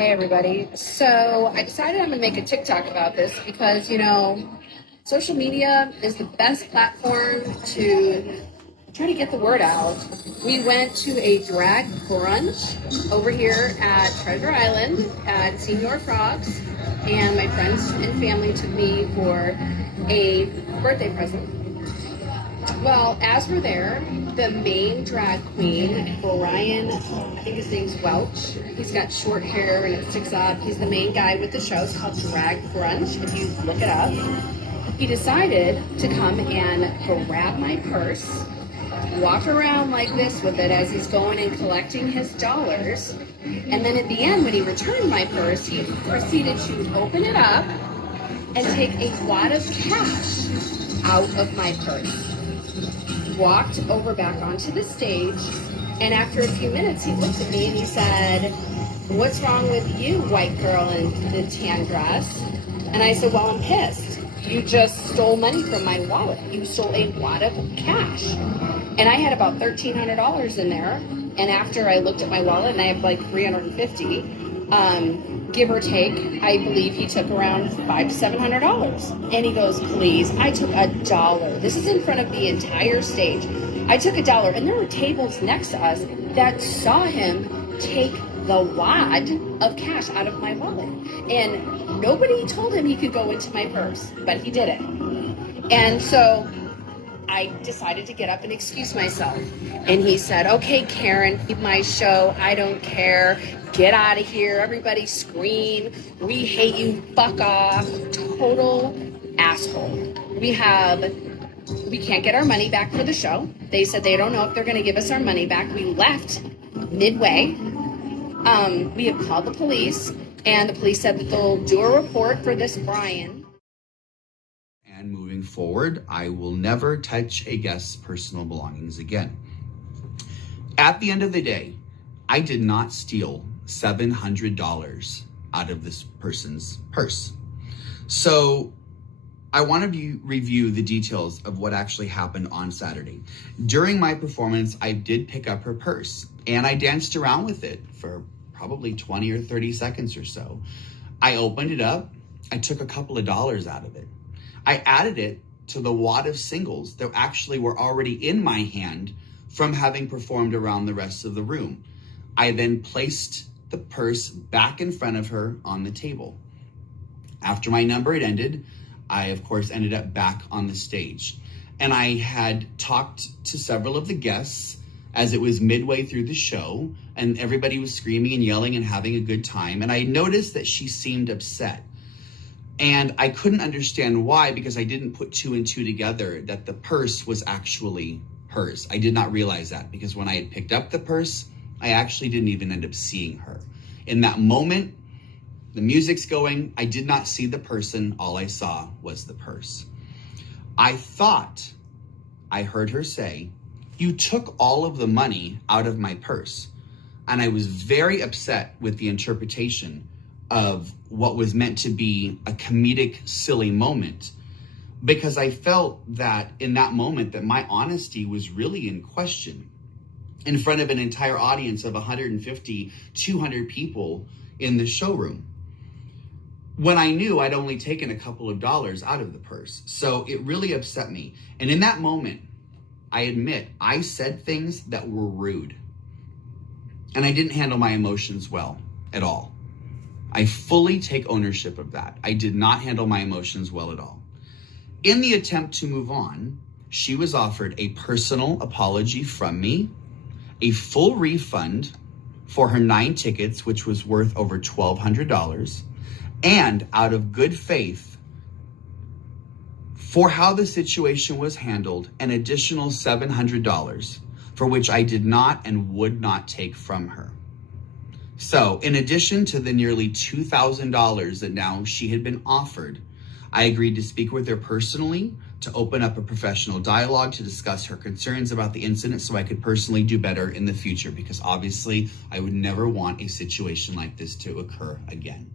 Hey everybody. So I decided I'm gonna make a TikTok about this because, social media is the best platform to try to get the word out. We went to a drag brunch over here at Treasure Island at Senior Frogs, and my friends and family took me for a birthday present. Well, as we're there, the main drag queen, Bryan, I think his name's Welch. He's got short hair and it sticks up. He's the main guy with the show. It's called Drag Brunch, if you look it up. He decided to come and grab my purse, walk around like this with it as he's going and collecting his dollars. And then at the end, when he returned my purse, he proceeded to open it up and take a wad of cash out of my purse. Walked over back onto the stage, and after a few minutes he looked at me and he said, "What's wrong with you, white girl in the tan dress?" And I said, "Well, I'm pissed. You just stole money from my wallet. You stole a wad of cash." And I had about $1,300 in there, and after I looked at my wallet and I have like 350, give or take, I believe he took around $500 to $700. And he goes, "Please, I took $1. This is in front of the entire stage. I took $1." And there were tables next to us that saw him take the wad of cash out of my wallet. And nobody told him he could go into my purse, but he did it. And so I decided to get up and excuse myself. And he said, "Okay, Karen, leave my show. I don't care. Get out of here. Everybody scream. We hate you. Fuck off." Total asshole. We can't get our money back for the show. They said they don't know if they're going to give us our money back. We left midway. We have called the police, and the police said that they'll do a report for this Bryan. And moving forward, I will never touch a guest's personal belongings again. At the end of the day, I did not steal $700 out of this person's purse. So I want to review the details of what actually happened on Saturday. During my performance, I did pick up her purse and I danced around with it for probably 20 or 30 seconds or so. I opened it up. I took a couple of dollars out of it. I added it to the wad of singles that actually were already in my hand from having performed around the rest of the room. I then placed the purse back in front of her on the table. After my number had ended, I of course ended up back on the stage. And I had talked to several of the guests as it was midway through the show, and everybody was screaming and yelling and having a good time. And I noticed that she seemed upset. And I couldn't understand why, because I didn't put two and two together that the purse was actually hers. I did not realize that, because when I had picked up the purse, I actually didn't even end up seeing her. In that moment, the music's going, I did not see the person. All I saw was the purse. I thought I heard her say, "You took all of the money out of my purse." And I was very upset with the interpretation of what was meant to be a comedic, silly moment, because I felt that in that moment that my honesty was really in question in front of an entire audience of 150, 200 people in the showroom, when I knew I'd only taken a couple of dollars out of the purse. So it really upset me. And in that moment, I admit I said things that were rude, and I didn't handle my emotions well at all. I fully take ownership of that. I did not handle my emotions well at all. In the attempt to move on, she was offered a personal apology from me, a full refund for her 9 tickets, which was worth over $1,200, and out of good faith, for how the situation was handled, an additional $700, for which I did not and would not take from her. So in addition to the nearly $2,000 that now she had been offered, I agreed to speak with her personally to open up a professional dialogue to discuss her concerns about the incident so I could personally do better in the future, because obviously I would never want a situation like this to occur again.